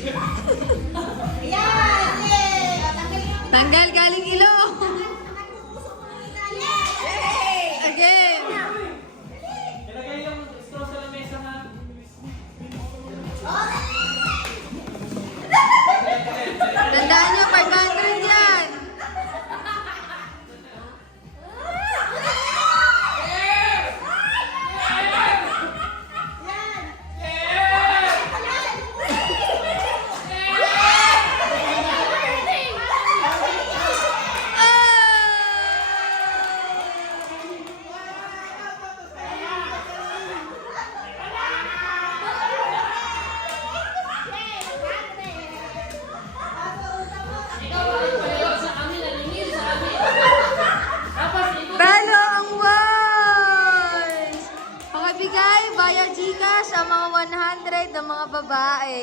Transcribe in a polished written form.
Ayan! Yay! Tanggal galing ilong. Again. Ilagay yung straw sa lamesa ha. Tandaan nyo, 500 yan. Talo ang boys! Pakibigay via Gcash ang mga 100 ng mga babae.